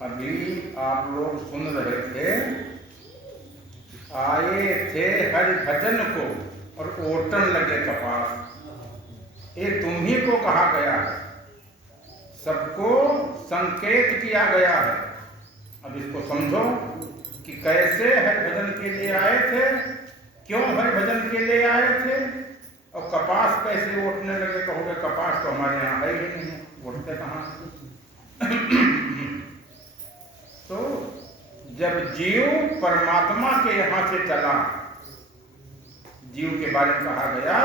अभी आप लोग सुन रहे थे, आए थे हरि भजन को और ओटन लगे कपास। ये तुम ही को कहा गया है, सबको संकेत किया गया है। अब इसको समझो कि कैसे हरि भजन के लिए आए थे, क्यों हरि भजन के लिए आए थे, और कपास कैसे ओटने लगे। कहोगे कपास तो हमारे यहाँ है ही नहीं, ओटते कहाँ। तो जब जीव परमात्मा के यहाँ से चला, जीव के बारे में कहा गया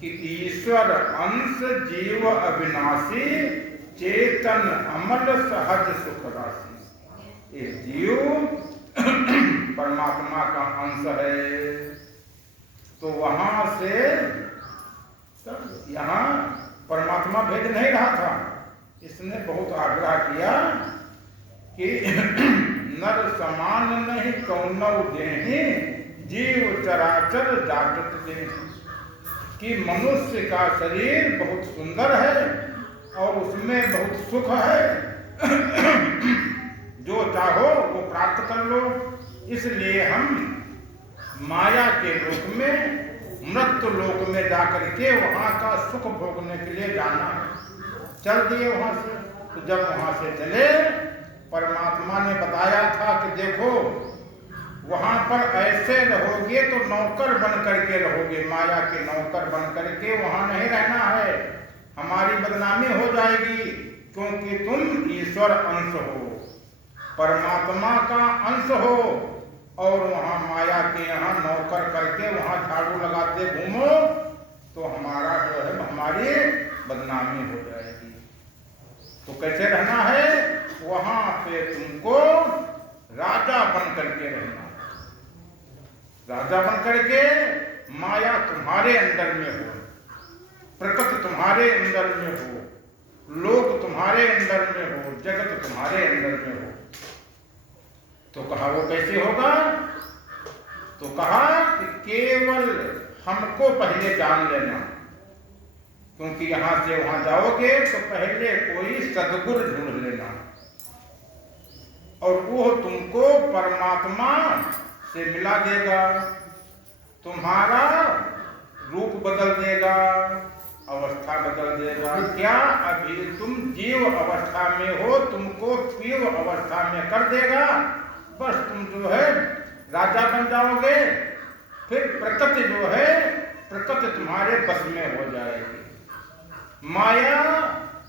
कि ईश्वर अंश जीव अविनाशी चेतन अमल सहज सुख राशि। ये जीव परमात्मा का अंश है। तो वहां से यहाँ परमात्मा भेज नहीं रहा था। इसने बहुत आग्रह किया कि नर समान नहीं कौनौ देहि जीव चराचर जागृत देहि, कि मनुष्य का शरीर बहुत सुंदर है और उसमें बहुत सुख है, जो चाहो वो प्राप्त कर लो। इसलिए हम माया के लोक में, मृत्यु लोक में जाकर के वहां का सुख भोगने के लिए जाना है। चल दिए वहां से। तो जब वहां से चले, परमात्मा ने बताया था कि देखो वहां पर ऐसे रहोगे तो नौकर बन करके रहोगे, माया के नौकर बन करके वहां नहीं रहना है, हमारी बदनामी हो जाएगी, क्योंकि तुम ईश्वर अंश हो, परमात्मा का अंश हो, और वहां माया के यहाँ नौकर करके वहां झाड़ू लगाते घूमो तो हमारा जो है हमारी बदनामी हो जाएगी। तो कैसे रहना है, वहां पे तुमको राजा बन करके रहना, राजा बन करके माया तुम्हारे अंदर में हो, प्रकृति तुम्हारे अंदर में हो, लोक तुम्हारे अंदर में हो, जगत तुम्हारे अंदर में हो। तो कहा वो कैसे होगा। तो कहा कि केवल हमको पहले जान लेना, क्योंकि यहां से वहां जाओगे तो पहले कोई सद्गुरु ढूंढ लेना, और वो तुमको परमात्मा से मिला देगा, तुम्हारा रूप बदल देगा, अवस्था बदल देगा। क्या अभी तुम जीव अवस्था में हो, तुमको पीव अवस्था में कर देगा। बस तुम जो है राजा बन जाओगे, फिर प्रकृति जो है प्रकृति तुम्हारे बस में हो जाएगी, माया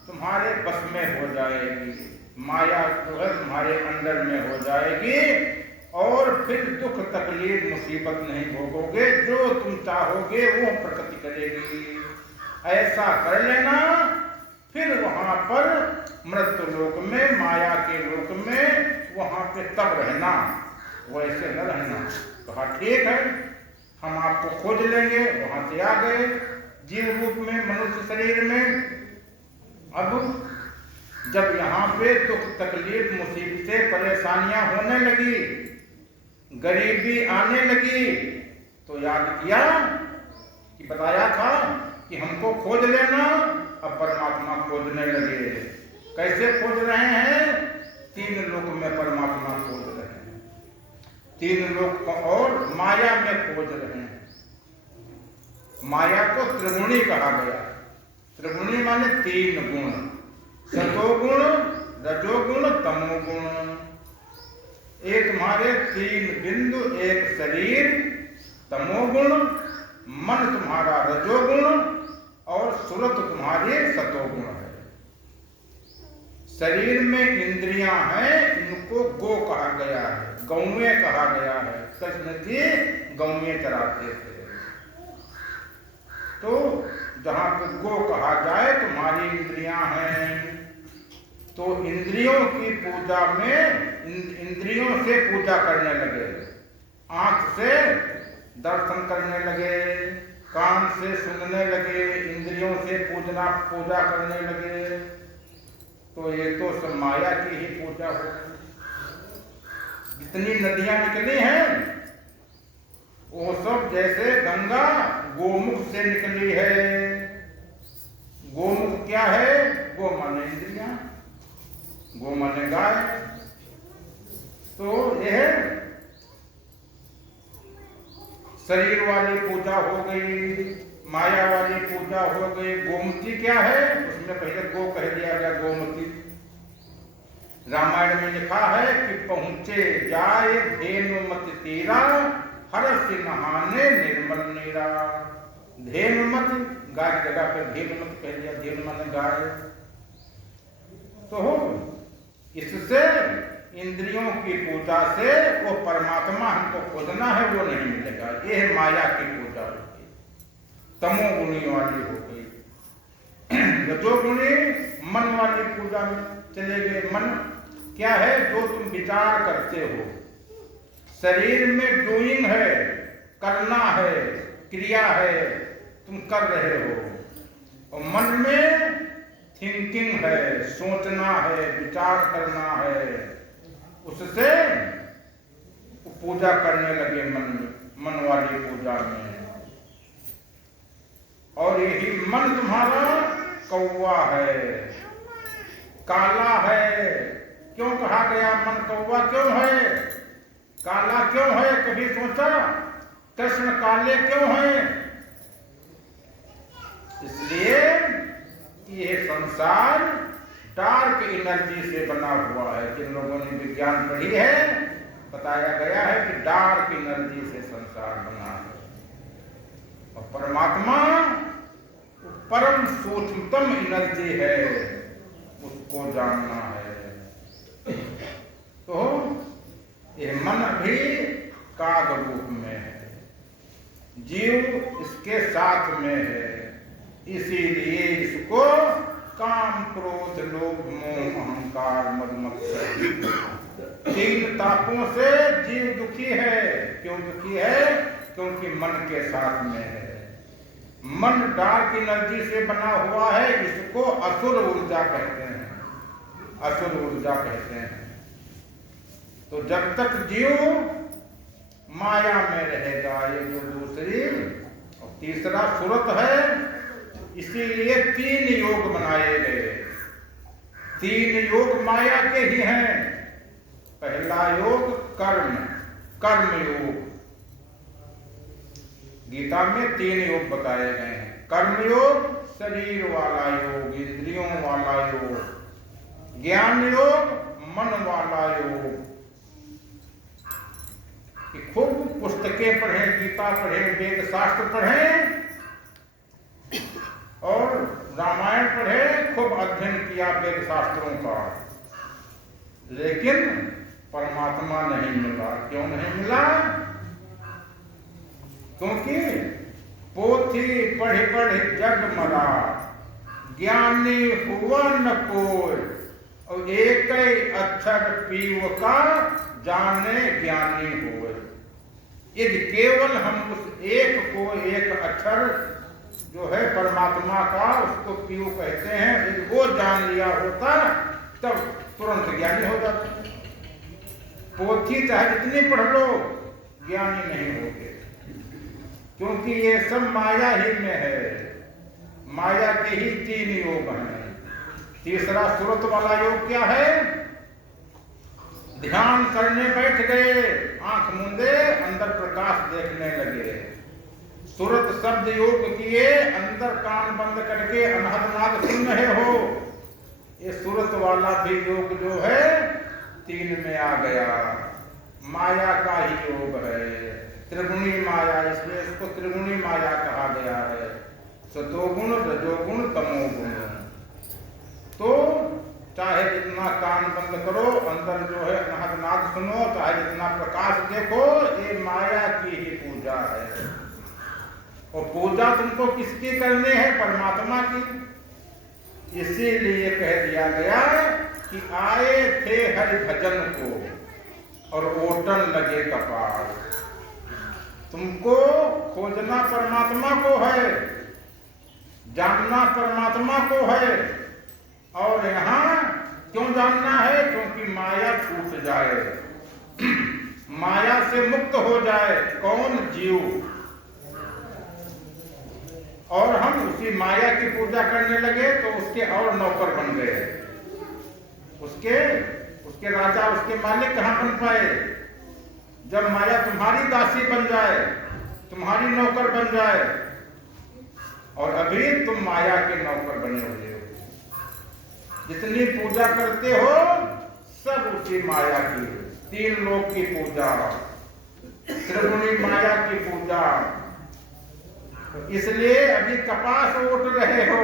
तुम्हारे बस में हो जाएगी, माया जो है तुम्हारे अंदर में हो जाएगी, और फिर दुख तकलीफ मुसीबत नहीं भोगोगे, जो तुम चाहोगे वो प्रकृति करेगी। ऐसा कर लेना, फिर वहां पर मृत्यु लोक में, माया के लोक में, वहां पे तब रहना, वैसे न रहना। कहा ठीक है, हम आपको खोज लेंगे। वहां से आ गए जीव रूप में, मनुष्य शरीर में। अब जब यहाँ पे दुख तकलीफ मुसीबतें परेशानियां होने लगी, गरीबी आने लगी, तो याद किया कि बताया था कि हमको खोज लेना। अब परमात्मा खोजने लगे। कैसे खोज रहे हैं, तीन लोक में परमात्मा खोज रहे हैं, तीन लोक और माया में खोज रहे हैं। माया को त्रिगुणी कहा गया। त्रिगुणी माने तीन गुण, सतोगुण, रजोगुण, तमोगुण। एक तुम्हारे तीन बिंदु, एक शरीर तमोगुण, मन तुम्हारा रजोगुण, और सूरत तुम्हारी सतोगुण है। शरीर में इंद्रियां हैं, इनको गो कहा गया है, गौएं कहा गया है। कृष्ण जी गौएं चराते थे। तो जहां पे गो कहा जाए तुम्हारी इंद्रियां हैं, तो इंद्रियों की पूजा में इंद्रियों से पूजा करने लगे, आंख से दर्शन करने लगे, कान से सुनने लगे, इंद्रियों से पूजा करने लगे। तो ये तो सब माया की ही पूजा हो। जितनी नदियां निकली हैं वो सब जैसे गंगा गोमुख से निकली है। गोमुख क्या है, गो माने इंद्रियां, गो माने गाय, तो यह शरीर वाली पूजा हो गई, माया वाली पूजा हो गई। गोमती क्या है? उसमें पहले गो कह दिया गया, गोमती। रामायण में लिखा है कि पहुंचे जाए धेनुमति तीरा, हरस नहाने निर्मल नीरा। धेनुमति गाय की जगह पर धेनुमति कह दिया, धेनु माने गाय। तो इससे इंद्रियों की पूजा से वो परमात्मा हमको खोजना है वो नहीं मिलेगा। ये माया की पूजा होगी, तमोगुणी वाली हो गई। रजोगुणी मन वाली पूजा में चले गए। मन क्या है? जो तुम विचार करते हो, शरीर में डूइंग है, करना है, क्रिया है, तुम कर रहे हो। और मन में थिंकिंग है, सोचना है, विचार करना है। उससे पूजा करने लगे मन वाली पूजा में। और यही मन तुम्हारा कौवा है, काला है। क्यों कहा गया मन कौवा क्यों है, काला क्यों है? कभी सोचा कृष्ण काले क्यों हैं? इसलिए ये संसार डार्क एनर्जी से बना हुआ है। जिन लोगों ने विज्ञान पढ़ी है, बताया गया है कि डार्क एनर्जी से संसार बना है। और परमात्मा परम सूक्ष्मतम एनर्जी है, उसको जानना है। तो ये मन भी काग रूप में है, जीव इसके साथ में है। इसीलिए इसको काम, क्रोध, लोभ, मोह, अहंकार, मद, तीन तापों से जीव दुखी है। क्यों दुखी है? क्योंकि मन के साथ में है। मन डार्क एनर्जी से बना हुआ है। इसको असुर ऊर्जा कहते हैं, असुर ऊर्जा कहते हैं। तो जब तक जीव माया में रहेगा, ये जो दूसरी और तीसरा सुरत है, इसीलिए तीन योग बनाए गए। तीन योग माया के ही हैं। पहला योग कर्म, कर्म योग। गीता में तीन योग बताए गए हैं। कर्म योग शरीर वाला योग, इंद्रियों वाला योग। ज्ञान योग मन वाला योग। कि खूब पुस्तकें पढ़ें, गीता पढ़ें, वेद शास्त्र पढ़ें और रामायण पढ़ें, खूब अध्ययन किया वेद शास्त्रों का, लेकिन परमात्मा नहीं मिला। क्यों नहीं मिला? क्योंकि पोथी पढ़ पढ़ जग मरा, ज्ञानी हुआ न कोई। और एक अक्षर पीव का जाने ज्ञानी हुए। यदि केवल हम उस एक को, एक अक्षर जो है परमात्मा का, उसको पीव कहते हैं, यदि वो जान लिया होता तब तुरंत ज्ञानी हो जाता। पोथी चाहे जितनी पढ़ लो, ज्ञानी नहीं होगे, क्योंकि ये सब माया ही में है। माया के ही तीन योग हैं। तीसरा सुरत वाला योग क्या है? ध्यान करने बैठ गए, आंख मूंदे, अंदर प्रकाश देखने लगे। सुरत शब्द योग किए, अंदर कान बंद करके अनहद नाद सुन रहे हो। ये सुरत वाला भी योग जो है तीन में आ गया। माया का ही योग है, त्रिगुणी माया, इसलिए इसको त्रिगुणी माया कहा गया है। सतोगुण, रजोगुण, तमोगुण। तो चाहे जितना कान बंद करो, अंदर जो है अनहद नाद सुनो, चाहे जितना प्रकाश देखो, ये माया की ही पूजा है। और पूजा तुमको किसकी करनी है? परमात्मा की। इसीलिए कह दिया गया कि आए थे हरि भजन को और ओटन लगे कपाल। तुमको खोजना परमात्मा को है, जानना परमात्मा को है। और यहाँ क्यों जानना है? क्योंकि माया छूट जाए, माया से मुक्त हो जाए। कौन? जीव। और हम उसी माया की पूजा करने लगे तो उसके और नौकर बन गए, उसके राजा उसके मालिक कहां बन पाए? जब माया तुम्हारी दासी बन जाए, तुम्हारी नौकर बन जाए, और अभी तुम माया के नौकर बने हुए हो। जितनी पूजा करते हो सब उसी माया की, 3 लोक की पूजा, त्रिगुणी माया की पूजा। इसलिए अभी कपास ओट रहे हो,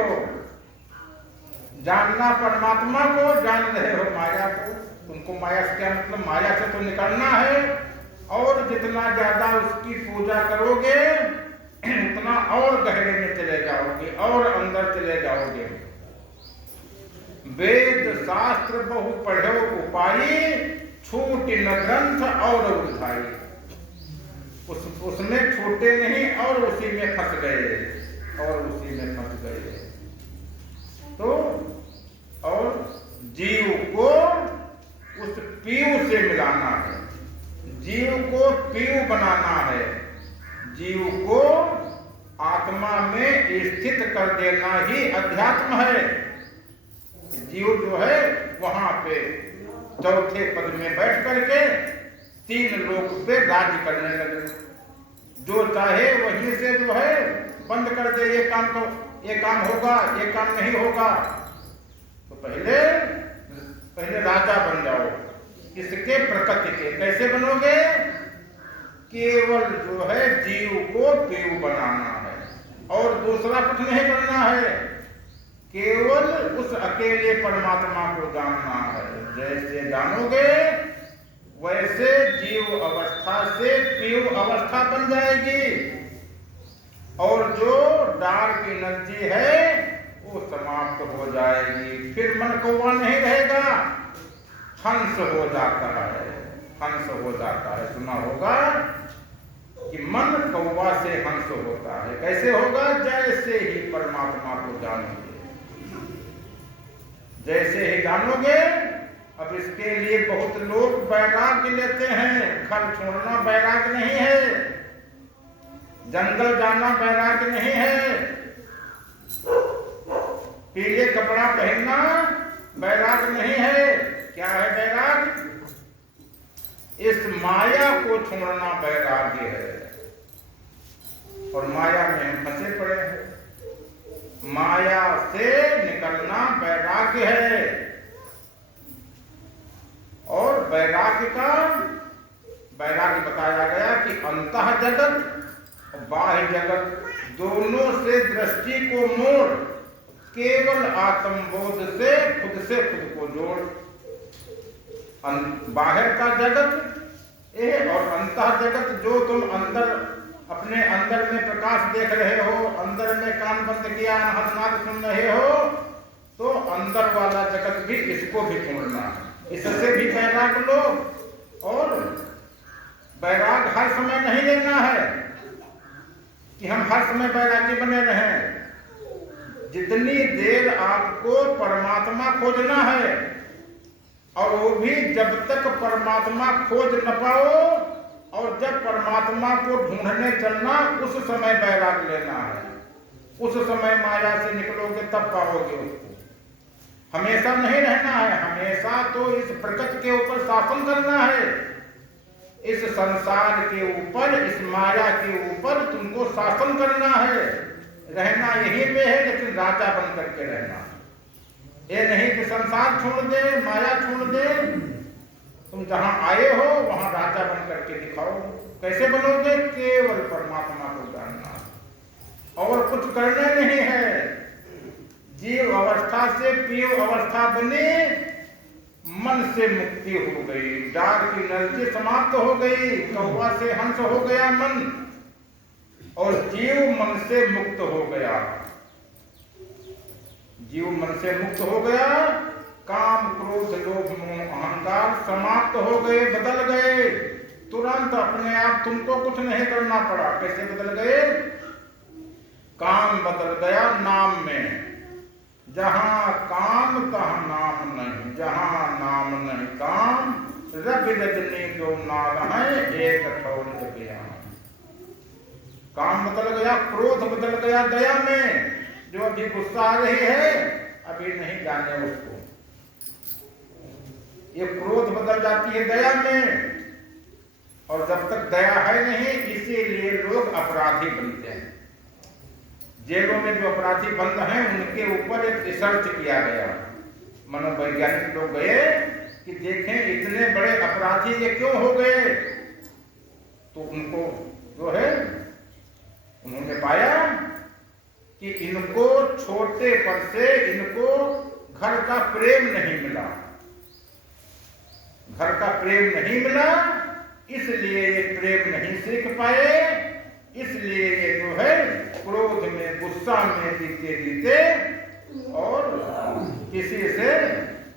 जानना परमात्मा को, जान रहे हो माया को। तुमको माया से क्या मतलब? माया से तो निकलना है, और जितना ज्यादा उसकी पूजा करोगे उतना और गहरे में चले जाओगे और अंदर चले जाओगे। वेद शास्त्र बहु पढ़ो उपाई, छूट न ग्रंथ और उधाई। उसमें छूटे नहीं और उसी में फंस गए, और उसी में फंस गए। तो और जीव को उस पीयू से मिलाना है, जीव को पीयू बनाना है, जीव को आत्मा में स्थित कर देना ही अध्यात्म है। जीव जो है वहां पे चौथे पद में बैठ करके 3 लोक पे राज्य करने लगे। जो चाहे वहीं से जो है बंद कर दे, ये काम तो ये काम होगा, ये काम नहीं होगा। तो पहले राजा बन जाओ इसके प्रकृति के। कैसे बनोगे? केवल जो है जीव को पीयू बनाना है, और दूसरा कुछ नहीं करना है, केवल उस अकेले परमात्मा को जानना है। जैसे जानोगे वैसे जीव अवस्था से पीयू अवस्था बन जाएगी, और जो डार्क एनर्जी है वो समाप्त हो जाएगी। फिर मन कौवा नहीं रहेगा, हंस हो जाता है, हंस हो जाता है। सुना होगा कि मन कौवा से हंस होता है। कैसे होगा? जैसे ही परमात्मा को जानोगे, जैसे ही जानोगे। अब इसके लिए बहुत लोग वैराग्य लेते हैं। घर छोड़ना वैराग्य नहीं है, जंगल जाना वैराग्य नहीं है, पीले कपड़ा पहनना वैराग्य नहीं है। क्या है वैराग्य? इस माया को छोड़ना वैराग्य है। और माया में हम फंसे पड़े हैं। माया से निकलना वैराग्य है। और वैराग्य बताया गया कि अंतः जगत और बाह्य जगत दोनों से दृष्टि को मोड़, केवल आत्मबोध से खुद को जोड़। बाहर का जगत ये और अंतः जगत, जो तुम अंदर अपने अंदर में प्रकाश देख रहे हो, अंदर में कान बंद किया नाद सुन रहे हो, तो अंदर वाला जगत भी, इसको भी छोड़ना है। इससे भी वैराग लो। और वैराग हर समय नहीं लेना है कि हम हर समय वैरागी बने रहें। जितनी देर आपको परमात्मा खोजना है, और वो भी जब तक परमात्मा खोज न पाओ, और जब परमात्मा को ढूंढने चलना, उस समय वैराग लेना है। उस समय माया से निकलोगे तब पाओगे उसको। हमेशा नहीं रहना है, हमेशा तो इस प्रकृति के ऊपर शासन करना है, इस संसार के ऊपर, इस माया के ऊपर तुमको शासन करना है। रहना यहीं पे है, लेकिन राजा बन करके रहना। ये नहीं कि संसार छोड़ दे, माया छोड़ दे। तुम जहां आए हो वहां राजा बन करके दिखाओ। कैसे बनोगे? केवल परमात्मा को जानना, और कुछ करना नहीं है। जीव अवस्था से पीयू अवस्था बने, मन से मुक्ति हो गई, डार्क एनर्जी समाप्त हो गई, कौवा से हंस हो गया मन, और जीव मन से मुक्त हो गया। जीव मन से मुक्त हो गया। काम क्रोध लोभ मोह अहंकार समाप्त हो गए, बदल गए तुरंत अपने आप। तुमको कुछ नहीं करना पड़ा। कैसे बदल गए? काम बदल गया नाम में। जहां काम तहां नाम नहीं, जहां नाम नहीं काम, रवि रजनी दो नाल है, एक ठौर ज्ञान। काम बदल गया, क्रोध बदल गया दया में। जो अभी गुस्सा आ रही है, अभी नहीं जाने उसको। ये क्रोध बदल जाती है दया में, और जब तक दया है नहीं, इसीलिए लोग अपराधी बनते हैं। जेलों में जो अपराधी बंद हैं उनके ऊपर एक रिसर्च किया गया, मनोवैज्ञानिक लोग गए कि देखें इतने बड़े अपराधी ये क्यों हो गए। तो उनको जो है उन्होंने पाया कि इनको छोटे पर से इनको घर का प्रेम नहीं मिला, घर का प्रेम नहीं मिला, इसलिए ये प्रेम नहीं सीख पाए, इसलिए ये जो है क्रोध में गुस्सा में जीते जीते और किसी से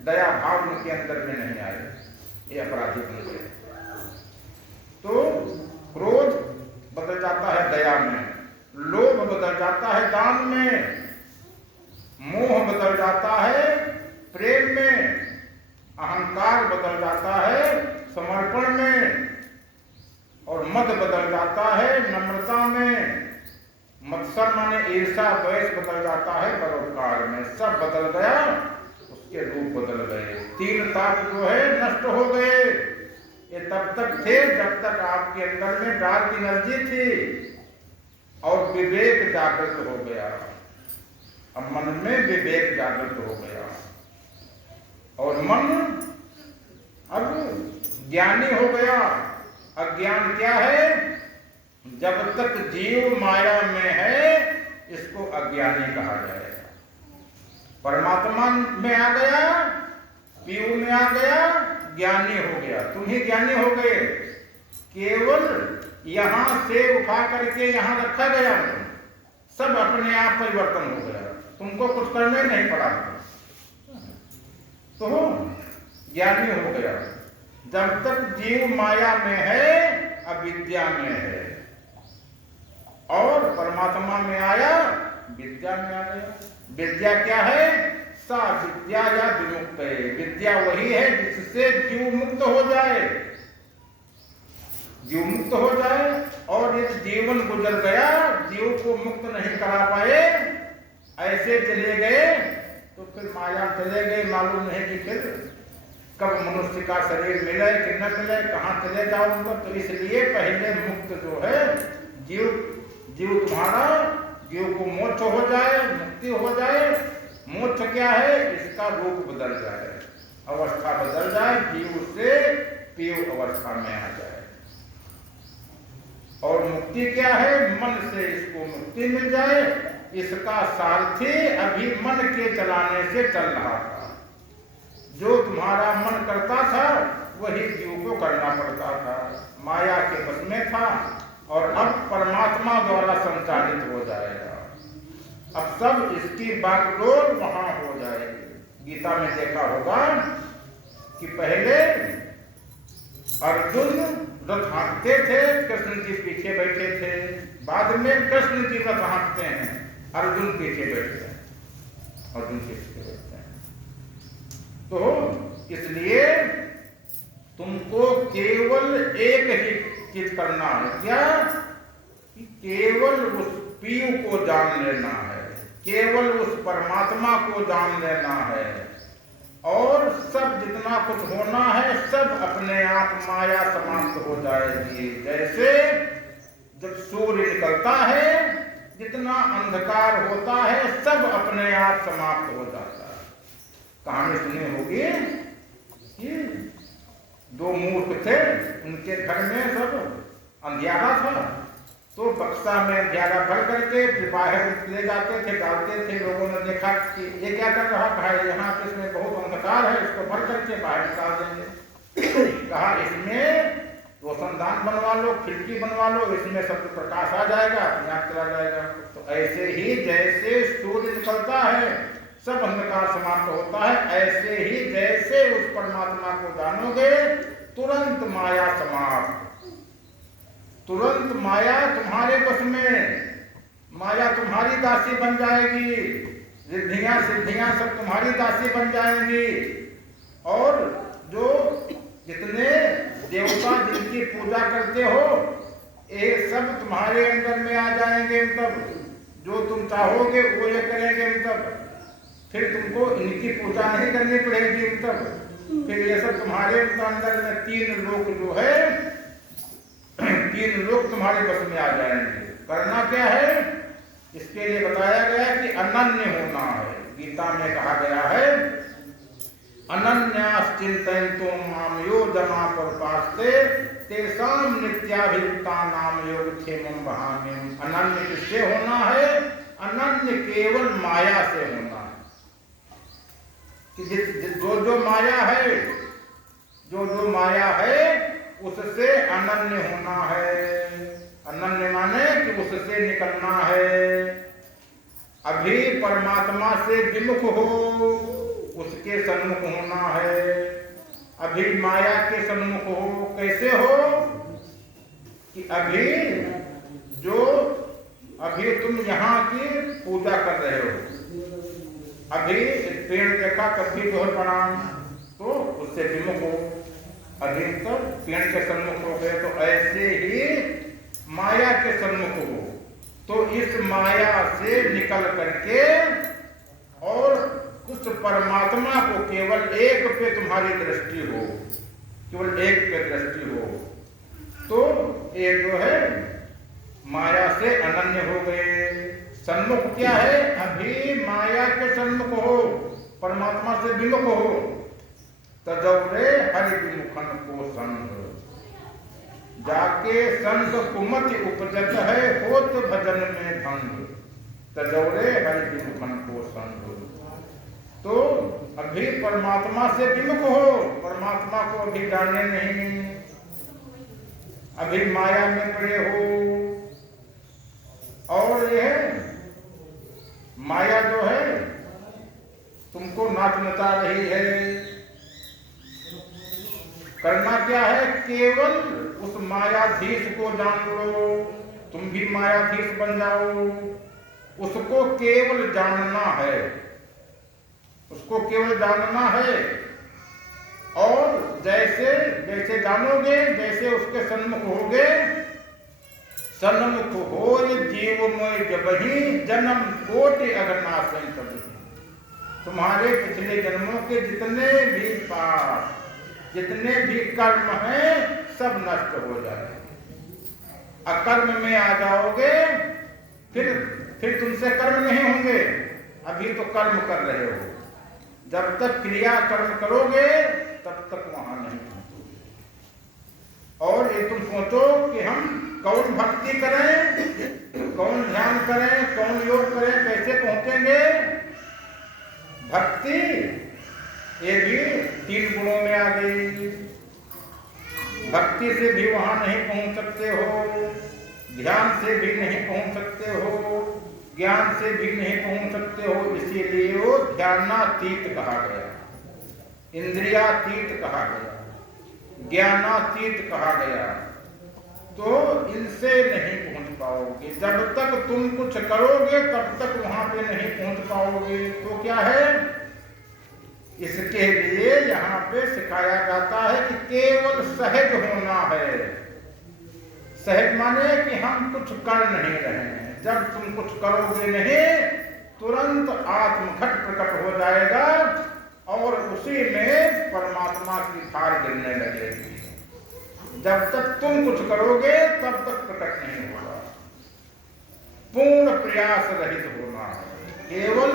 दया भाव उनके अंदर में नहीं आए, ये अपराधी बन गए। तो क्रोध बदल जाता है दया में, लोभ बदल जाता है दान में, मोह बदल जाता है प्रेम में, अहंकार बदल जाता है समर्पण में, और मद बदल जाता है नम्रता में, मत्सर माने ईर्षा द्वेष बदल जाता है परोपकार में। सब बदल गया, उसके रूप बदल गए, तीन ताप जो है नष्ट हो गए। ये तब तक थे जब तक आपके अंदर में डार्क एनर्जी थी और विवेक जागृत हो गया। अब मन में विवेक जागृत हो गया और मन अब ज्ञानी हो गया। अज्ञान क्या है? जब तक जीव माया में है इसको अज्ञानी कहा जाएगा। परमात्मा में आ गया, पीयू में आ गया, ज्ञानी हो गया। तुम ही ज्ञानी हो गए। केवल यहां से उठा करके यहां रखा गया, सब अपने आप परिवर्तन हो गया, तुमको कुछ करने नहीं पड़ा, तो ज्ञानी हो गया। जब तक जीव माया में है अविद्या में है, और परमात्मा में आया विद्या में आ गया। विद्या क्या है? सा विद्या या विमुक्त है। विद्या वही है जिससे जीव मुक्त हो जाए, जीव मुक्त हो जाए। और यदि जीवन गुजर गया, जीव को मुक्त नहीं करा पाए, ऐसे चले गए तो फिर माया चले गए, मालूम नहीं कि फिर कब मनुष्य का शरीर मिले कि न मिले, कहाँ चले जाओ उनको। तो इसलिए पहले मुक्त जो है जीव तुम्हारा, जीव को मोक्ष हो जाए, मुक्ति हो जाए। मोक्ष क्या है? इसका रूप बदल जाए, अवस्था बदल जाए, जीव से पीयू अवस्था में आ जाए। और मुक्ति क्या है? मन से इसको मुक्ति मिल जाए। इसका सारथी अभी मन के चलाने से चल रहा था। जो तुम्हारा मन करता था वही जीव को करना पड़ता था, माया के बस में था, और अब परमात्मा द्वारा संचालित हो जाएगा। अब सब इसकी बागडोर वहां हो जाएगी। गीता में देखा होगा कि पहले अर्जुन रथ हाँकते थे, कृष्ण जी पीछे बैठे थे। बाद में कृष्ण जी रथ हाँकते हैं, अर्जुन पीछे बैठते हैं, अर्जुन पीछे बैठते हैं। तो इसलिए तुमको केवल एक ही चीज करना है, क्या? कि केवल उस पीयू को जान लेना है, केवल उस परमात्मा को जान लेना है, और सब जितना कुछ होना है सब अपने आप माया समाप्त हो जाएगी। जैसे जब सूर्य निकलता है, जितना अंधकार होता है सब अपने आप समाप्त हो जाता है। कहानी सुनी होगी कि दो मूर्ख थे, उनके घर में सब अंधियारा था, तो बक्सा में अंधियारा भर करके फिर बाहर ले जाते थे, डालते थे। लोगों ने देखा कि ये क्या कर रहा है, यहाँ पे इसमें बहुत अंधकार है, इसको भर करके बाहर निकाल देंगे। कहा इसमें रोशनदान बनवा लो, खिड़की बनवा लो, इसमें सब प्रकाश आ जाएगा, अपने आप चला जाएगा। तो ऐसे ही जैसे सूर्य निकलता है सब अंधकार समाप्त होता है, ऐसे ही जैसे उस परमात्मा को जानोगे तुरंत माया समाप्त, तुरंत माया तुम्हारे बस में, माया तुम्हारी दासी बन जाएगी, रिद्धियां सिद्धियां सब तुम्हारी दासी बन जाएंगी। और जो जितने देवता जिनकी पूजा करते हो ये सब तुम्हारे अंदर में आ जाएंगे। तब जो तुम चाहोगे वो ये करेंगे, तब फिर तुमको इनकी पूजा नहीं करनी पड़ेगी। तब फिर ये सब तुम्हारे अंदर में तीन लोक जो है, तीन लोक तुम्हारे बस में आ जाएंगे। करना क्या है, इसके लिए बताया गया है कि अनन्य होना है। गीता में कहा गया है अनन्याश्चिन्तयन्तो माम यो जना परपास्ते तेषां नित्याभियुक्तानां योगक्षेमं वहाम्यहम्। अनन्य किससे होना है, अनन्य केवल माया से होना है। कि जो माया है, जो माया है उससे अनन्य होना है। अनन्य माने कि उससे निकलना है। अभी परमात्मा से विमुख हो, उसके सन्मुख होना है। अभी माया के सन्मुख हो, कैसे हो कि अभी तुम यहाँ की पूजा कर रहे हो, अभी पेड़ देखा कभी जो है प्रणाम, तो उससे विमुख हो। अभी तो पेड़ के सन्मुख हो गए, तो ऐसे ही माया के सन्मुख हो। तो इस माया से निकल करके और उस परमात्मा को केवल एक पे तुम्हारी दृष्टि हो, केवल एक पे दृष्टि हो, तो ये जो है माया से अनन्य हो गए। सन्मुख क्या है, अभी माया के सन्मुख हो, परमात्मा से विमुख हो। तजौरे हरि विमुखन को संग जाके संत कुमति उपजत है, होत भजन में भंग। तजौरे हरि विमुखन को संग। तो अभी परमात्मा से विमुख हो, परमात्मा को अभी जाने नहीं, अभी माया में पड़े हो। और यह माया जो है तुमको नाच नचा रही है। करना क्या है, केवल उस मायाधीश को जान लो, तुम भी मायाधीश बन जाओ। उसको केवल जानना है, उसको केवल जानना है। और जैसे जैसे जानोगे, जैसे उसके सन्मुख होगे, सन्मुख हो जीवमय जबहि जन्म कोटि अघनाशय तबहि। तुम्हारे पिछले जन्मों के जितने भी पाप, जितने भी कर्म हैं, सब नष्ट हो जाएंगे। अकर्म में आ जाओगे, फिर तुमसे कर्म नहीं होंगे। अभी तो कर्म कर रहे हो, जब तक क्रिया कर्म करोगे तब तक वहां नहीं पहुंचोगे। और ये तुम सोचो कि हम कौन भक्ति करें, कौन ध्यान करें, कौन योग करें, कैसे पहुंचेंगे। भक्ति ये भी तीन गुणों में आ गई। भक्ति से भी वहां नहीं पहुंच सकते हो, ध्यान से भी नहीं पहुंच सकते हो, ज्ञान से भी नहीं पहुंच सकते हो। इसीलिए वो ध्यानातीत कहा गया, इंद्रियातीत कहा गया, ज्ञानातीत कहा गया। तो इनसे नहीं पहुंच पाओगे। जब तक तुम कुछ करोगे तब तक वहां पे नहीं पहुंच पाओगे। तो क्या है, इसके लिए यहाँ पे सिखाया जाता है कि केवल सहज होना है। सहज माने कि हम कुछ कर नहीं रहे हैं। जब तुम कुछ करोगे नहीं, तुरंत आत्मघट प्रकट हो जाएगा और उसी में परमात्मा की धार गिरने लगेगी। जब तक तुम कुछ करोगे तब तक प्रकट नहीं होगा। पूर्ण प्रयास रहित होना है, केवल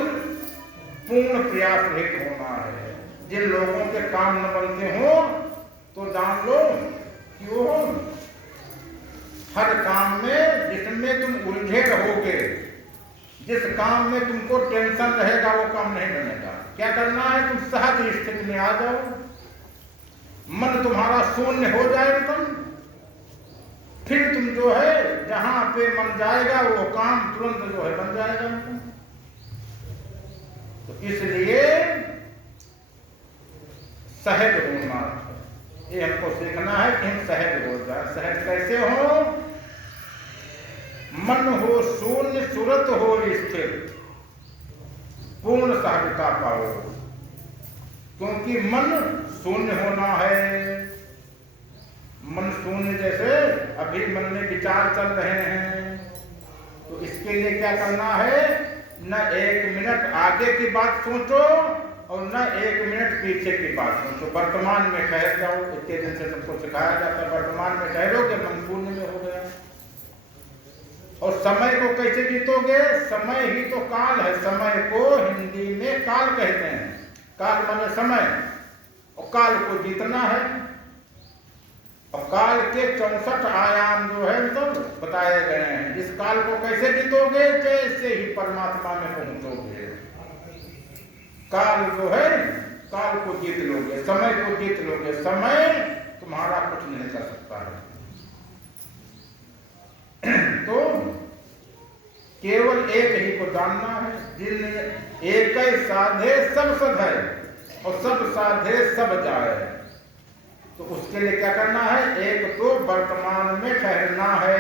पूर्ण प्रयास रहित होना है। जिन लोगों के काम न बनते हो तो जान लो कि वो हर काम में जिसमें तुम उलझे रहोगे, जिस काम में तुमको टेंशन रहेगा, वो काम नहीं बनेगा। क्या करना है, तुम सहज स्थिति में आ जाओ, मन तुम्हारा शून्य हो जाए तुम, फिर तुम जो है जहां पे मन जाएगा वो काम तुरंत जो है बन जाएगा। तो इसलिए सहज होना, ये हमको सीखना है कि हम सहज हो जाए। सहज कैसे हो, मन हो शून्य, सुरत हो स्थिर, पूर्ण सहजता पाओ। क्योंकि मन शून्य होना है। मन शून्य, जैसे अभी मन में विचार चल रहे हैं, तो इसके लिए क्या करना है, न एक मिनट आगे की बात सोचो और न 1 मिनट पीछे की बात सोचो। वर्तमान में ठहर जाओ। इतने दिन से तुमको सिखाया जाता है वर्तमान में ठहरोगे मन शून्य में हो गया। और समय को कैसे जीतोगे? समय ही तो काल है। समय को हिंदी में काल कहते हैं। काल माने समय, और काल को जीतना है। और काल के 64 आयाम जो है सब बताए गए हैं। इस काल को कैसे जीतोगे? जैसे ही परमात्मा में पहुंचोगे काल जो है, काल को जीत लोगे, समय को जीत लोगे। समय तुम्हारा कुछ नहीं कर सकता है। तो केवल एक ही को जानना है। जिन एक साधे सब सधे और सब साधे सब जाए। तो उसके लिए क्या करना है? एक तो वर्तमान में ठहरना है।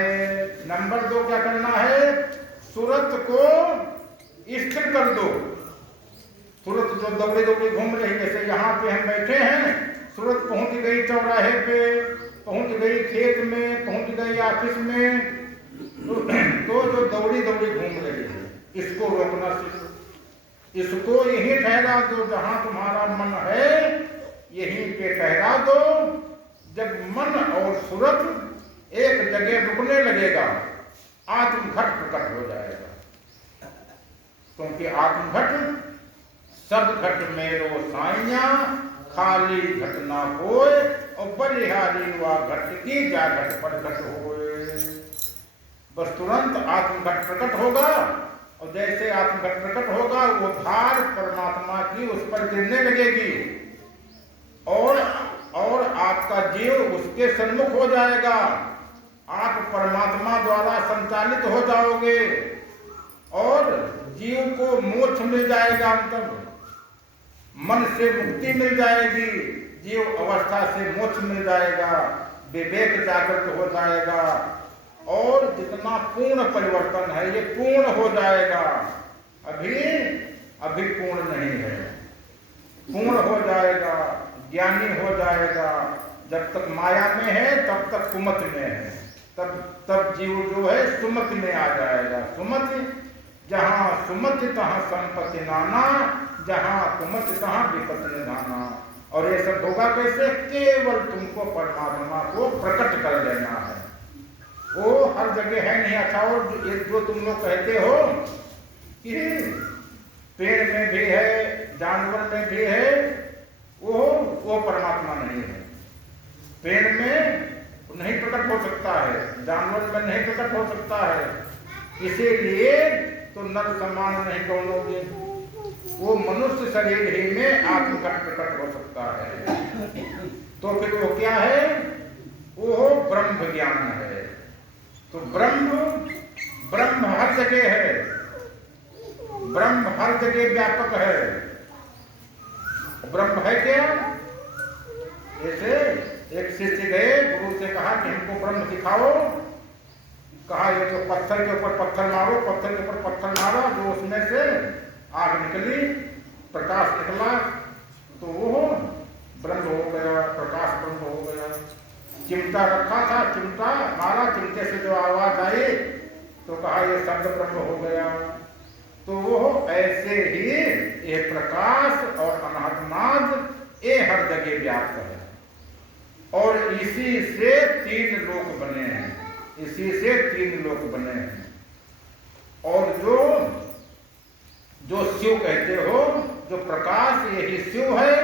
नंबर 2 क्या करना है? सूरत को स्थिर कर दो। सूरत जो दौड़े दौड़े घूम रही, जैसे यहाँ पे हम बैठे हैं, सूरत पहुंच गई चौराहे पे, पहुंच गई खेत में, पहुंच गई ऑफिस में, तो जो दौड़ी दौड़ी घूम रही है, इसको रोकना सीखो। इसको यही ठहरा दो जहां तुम्हारा मन है, यहीं पे ठहरा दो। जब मन और सूरत एक जगह रुकने लगेगा, आत्मघट प्रकट हो जाएगा। क्योंकि आत्मघट सब घट मेरो साइया, खाली घट ना होए, और बलिहारी वा घट की जा घट पर घट होए। बस तुरंत आत्मघट प्रकट होगा, और जैसे आत्मघट प्रकट होगा वो धार परमात्मा की उस पर गिरने लगेगी, और आपका जीव उसके सन्मुख हो जाएगा। आप परमात्मा द्वारा संचालित हो जाओगे, और जीव को मोक्ष मिल जाएगा। तब मन से मुक्ति मिल जाएगी, जीव अवस्था से मोक्ष मिल जाएगा, विवेक जागृत हो जाएगा, और जितना पूर्ण परिवर्तन है ये पूर्ण हो जाएगा। अभी पूर्ण नहीं है, पूर्ण हो जाएगा, ज्ञानी हो जाएगा। जब तक माया में है तब तक कुमत में है, तब जीव जो है सुमत में आ जाएगा। सुमत, जहाँ सुमत तहाँ संपत्ति नाना, जहाँ कुमत तहाँ विपत्ति निधाना। और ये सब होगा कैसे? केवल तुमको परमात्मा को प्रकट कर लेना है। वो हर जगह है नहीं। अच्छा, और जो तुम लोग कहते हो कि पेड़ में भी है, जानवर में भी है, वो परमात्मा नहीं है। पेड़ में नहीं प्रकट हो सकता है, जानवर में नहीं प्रकट हो सकता है, इसीलिए तो नर समान नहीं कहोगे। वो मनुष्य शरीर ही में आत्मघट प्रकट हो सकता है। तो फिर वो क्या है? वो ब्रह्म ज्ञान है। तो ब्रह्म हर जगह है, ब्रह्म हर जगह व्यापक है। ब्रह्म है क्या? जैसे एक शिष्य गए, गुरु से कहा कि हमको ब्रह्म दिखाओ। कहा ये तो पत्थर के ऊपर पत्थर मारो, पत्थर के ऊपर पत्थर मारो, जो उसमें से आग निकली, प्रकाश निकला, तो वो ब्रह्म हो गया, प्रकाश ब्रह्म हो गया। चिमटा रखा था, चिमटा मारा, चिमटे से जो आवाज आई तो कहा ये शब्द ब्रह्म हो गया। तो वो ऐसे ही ये प्रकाश और अनात्माद ये हर जगह व्याप्त है, और इसी से 3 लोक बने हैं, इसी से 3 लोक बने हैं। और जो शिव कहते हो, जो प्रकाश, यही शिव है,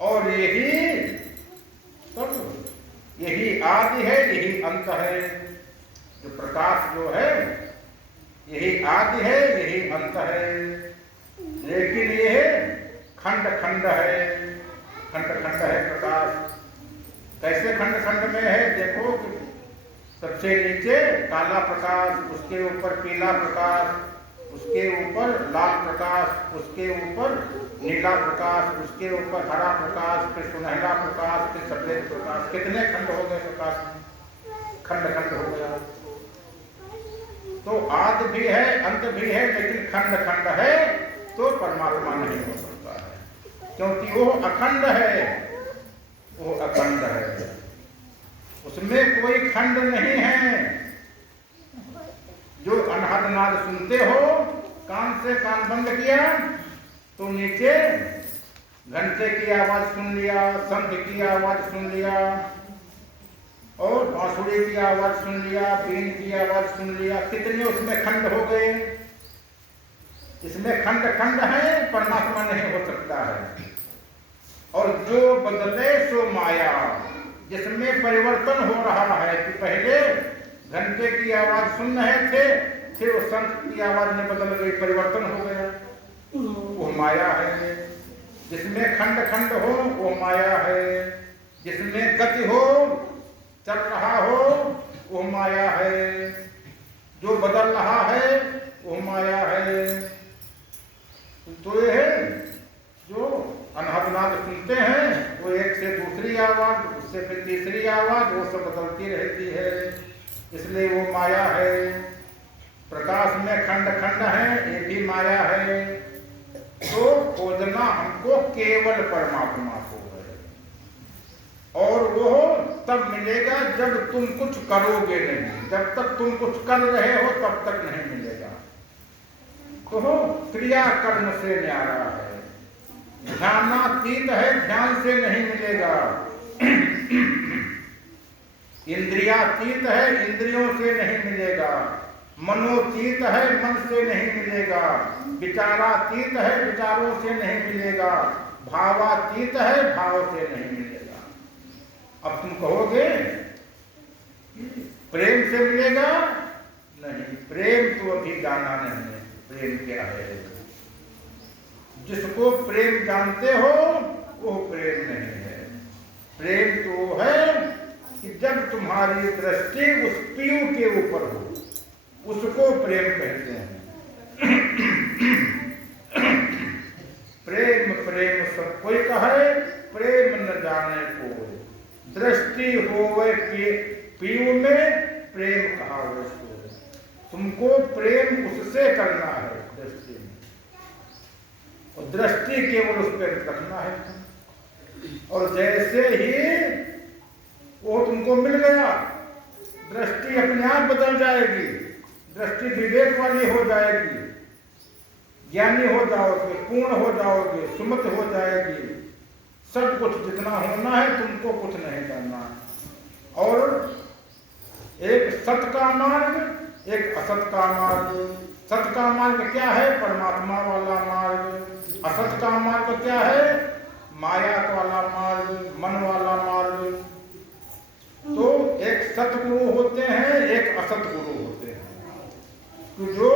और यही आदि है, यही अंत है। जो प्रकाश जो है यही आदि है, यही अंत है। लेकिन ये खंड खंड है, खंड खंड है प्रकाश। कैसे खंड खंड में है? देखो कि सबसे नीचे काला प्रकाश, उसके ऊपर पीला प्रकाश, उसके ऊपर लाल प्रकाश, उसके ऊपर नीला प्रकाश, उसके ऊपर हरा प्रकाश, फिर सुनहरा प्रकाश, फिर सफेद प्रकाश। कितने खंड हो गए प्रकाश में? खंड खंड हो गया। तो आदि भी है, अंत भी है, लेकिन खंड खंड है तो परमात्मा नहीं हो सकता है, क्योंकि वो अखंड है, वो अखंड है, उसमें कोई खंड नहीं है। जो अनहद नाद सुनते हो, कान से कान बंद किया, तो नीचे घंटे की आवाज सुन लिया, शंख की आवाज सुन लिया, और बांसुरी की आवाज सुन लिया, बीन की आवाज सुन लिया। कितने उसमें खंड हो गए? इसमें खंड खंड है, परमात्मा नहीं हो सकता है। और जो बदले सो माया, जिसमें परिवर्तन हो रहा है कि पहले घंटे की आवाज सुन रहे थे, फिर उस शंख की आवाज में बदल गई, परिवर्तन हो गया, वो माया है। जिसमें खंड खंड हो वो माया है। जिसमें गति हो, चल रहा हो, वो माया है। जो बदल रहा है वो माया है। तो ये है जो अनहदनाद सुनते हैं, वो एक से दूसरी आवाज, उससे फिर तीसरी आवाज, वो सब बदलती रहती है, इसलिए वो माया है। प्रकाश में खंड खंड है, ये भी माया है। तो खोजना हमको केवल परमात्मा को है, और वो तब मिलेगा जब तुम कुछ करोगे नहीं। जब तक तुम कुछ कर रहे हो तब तक नहीं मिलेगा। तो क्रिया कर्म से न्यारा है, ध्यानातीत है, ध्यान से नहीं मिलेगा। इंद्रियातीत है, इंद्रियों से नहीं मिलेगा। मनोतीत है, मन से नहीं मिलेगा। विचारातीत है, विचारों से नहीं मिलेगा। भावातीत है, भाव से नहीं मिलेगा। अब तुम कहोगे प्रेम से मिलेगा? नहीं, प्रेम तो अभी जाना नहीं है। प्रेम क्या है? जिसको प्रेम जानते हो वो प्रेम नहीं है। प्रेम तो है कि जब तुम्हारी दृष्टि उस पीयू के ऊपर हो, उसको प्रेम कहते हैं। प्रेम प्रेम सब कोई कहे, प्रेम न जाने को। दृष्टि होवे पीयू में, प्रेम कहा उसको। तुमको प्रेम उससे करना है दृष्टि में, और दृष्टि केवल उस पर रखना है। और जैसे ही वो तुमको मिल गया, दृष्टि अपने आप बदल जाएगी। दृष्टि विवेक वाली हो जाएगी, ज्ञानी हो जाओगे, पूर्ण हो जाओगे, सुमत हो जाएगी। सब कुछ जितना होना है तुमको कुछ नहीं करना। और एक सत का मार्ग, एक असत का मार्ग। सत का मार्ग क्या है? परमात्मा वाला मार्ग। असत का मार्ग क्या है? माया वाला मार्ग, मन वाला मार्ग। तो एक सतगुरु होते हैं, एक असत गुरु होते हैं। तो जो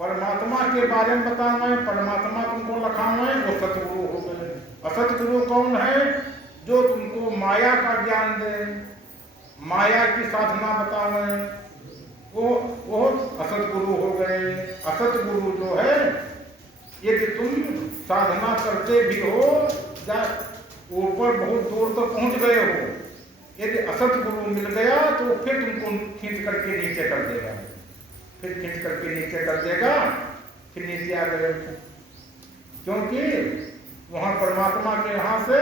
परमात्मा के बारे में बतावे, परमात्मा तुमको लखावे, वो सतगुरु हो गए। असत गुरु कौन है? जो तुमको माया का ज्ञान दे, माया की साधना बतावे, वो असत गुरु हो गए। असत गुरु जो है, यदि तुम साधना करते भी हो, या ऊपर बहुत दूर तक पहुंच गए हो, यदि असत गुरु मिल गया तो फिर तुमको खींच करके नीचे कर देगा। फिर खींच करके नीचे कर देगा, फिर नीचे आ गए। क्योंकि वहां परमात्मा के यहां से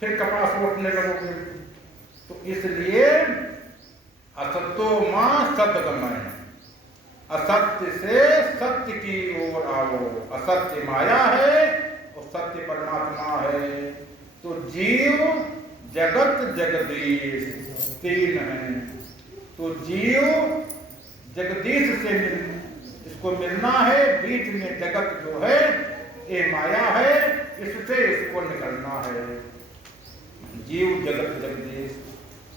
फिर कपास उठने लगोगे। तो इसलिए असत्यो मां सतगमय, असत्य से सत्य की ओर आओ। असत्य माया है और सत्य परमात्मा है। तो जीव जगत जगदीश तीन है। तो जीव जगदीश से इसको मिलना है, बीच में जगत जो है ये माया है, इससे इसको निकलना है। जीव जगत जगदीश,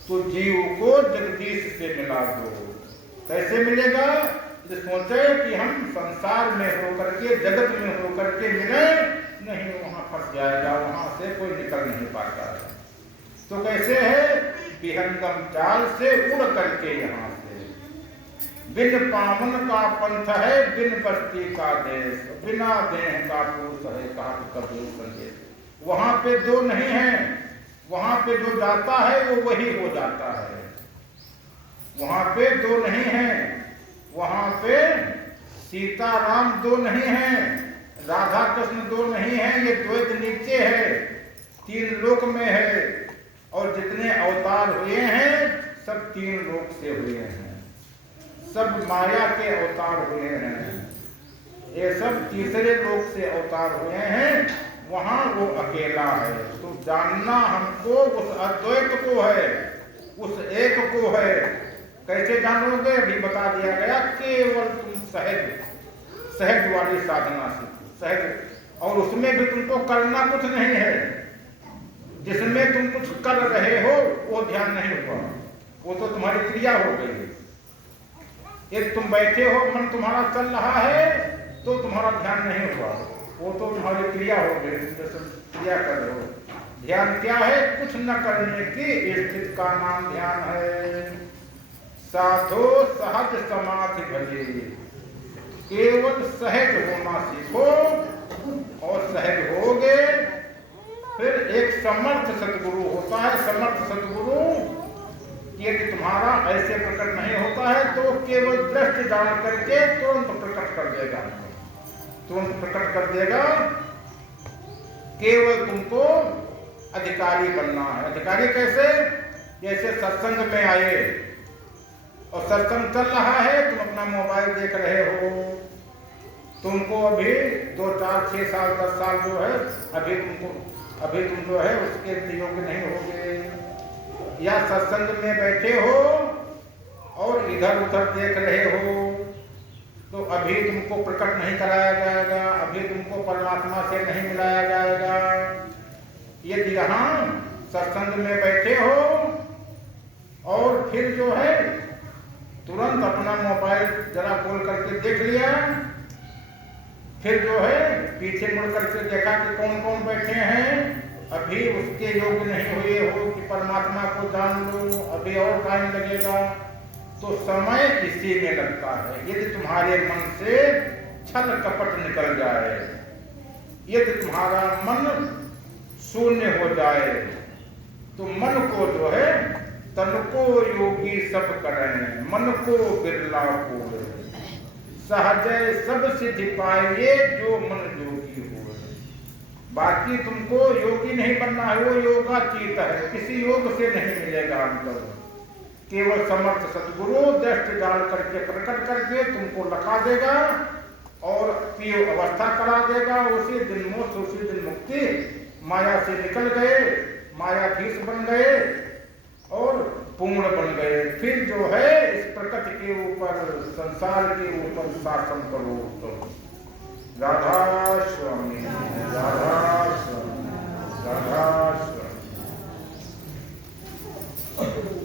तो जीव को जगदीश से मिला दो। कैसे मिलेगा? जो सोचे कि हम संसार में होकर के, जगत में होकर के मिले, नहीं, वहां फंस जाएगा, वहां से कोई निकल नहीं पाता है। तो कैसे है? विहंगम चाल से उड़ करके यहाँ से। बिन पावन का पंथ है, बिन बस्ती का देश, बिना देह का पुरुष है, कहा कबीर संदेश। वहां पे दो नहीं है, वहां पे जो जाता है वो वही हो जाता है। वहां पे दो नहीं है, वहां पे सीता राम दो नहीं है, राधा कृष्ण दो नहीं है, ये द्वैत नीचे है, तीन लोक में है। और जितने अवतार हुए हैं सब तीन लोक से हुए हैं, सब माया के अवतार हुए हैं। ये सब तीसरे लोक से अवतार हुए हैं, वहां वो अकेला है। तो जानना हमको उस अद्वैत को है, उस एक को है। कैसे जानोगे? अभी बता दिया गया, केवल तुम सहज वाली साधना सीखो, सहज। और उसमें भी तुमको करना कुछ नहीं है। जिसमें तुम कुछ कर रहे हो वो ध्यान नहीं हुआ, वो तो तुम्हारी क्रिया हो गई। एक तुम बैठे हो, मन तुम्हारा चल रहा है, तो तुम्हारा ध्यान नहीं हुआ, वो तो तुम्हारी क्रिया हो गई, क्रिया कर रहे हो। ध्यान क्या है? कुछ न करने की स्थिति का नाम ध्यान है। साधो सहज समाधि भजे, केवल सहज होना सीखो, और सहज होगे फिर एक समर्थ सतगुरु होता है। समर्थ सतगुरु यदि तुम्हारा ऐसे प्रकट नहीं होता है तो केवल दृष्टि जान करके तुरंत प्रकट कर देगा, तुरंत प्रकट कर देगा। केवल तुमको अधिकारी बनना है। अधिकारी कैसे? जैसे सत्संग में आए और सत्संग चल रहा है, तुम अपना मोबाइल देख रहे हो, तुमको अभी 2, 4, 6 साल 10 साल जो है, अभी तुम जो है उसके योग्य नहीं होगे। या सत्संग में बैठे हो और इधर उधर देख रहे हो, तो अभी तुमको प्रकट नहीं कराया जाएगा, अभी तुमको परमात्मा से नहीं मिलाया जाएगा। यदि यहाँ सत्संग में बैठे हो और फिर जो है तुरंत अपना मोबाइल जरा खोल करके देख लिया, फिर जो है पीछे मुड़ करके देखा कि कौन कौन बैठे हैं, अभी उसके योग्य नहीं हुए हो कि परमात्मा को जान लो, अभी और टाइम लगेगा, तो समय इसी में लगता है। यदि तुम्हारे मन से छल कपट निकल जाए, यदि तुम्हारा मन शून्य हो जाए, तो मन को जो है तन को योगी सब करें, मन को बिरला को सहज सब सिद्धि पाइए जो मन योगी हो। बाकी तुमको योगी नहीं बनना है, वो योगातीत है, किसी योग से नहीं मिलेगा अंतर। केवल समर्थ सतगुरु दृष्टि डाल करके प्रकट करके तुमको लखा देगा और पियो अवस्था करा देगा। उसी दिन मोक्ष, उसी दिन मुक्ति। माया से निकल गए, मायाधीश बन गए और पूर्ण बन गए। फिर जो है इस प्रकट के ऊपर, संसार के ऊपर शासन करो। तो राधा स्वामी, राधा स्वामी, राधा स्वामी।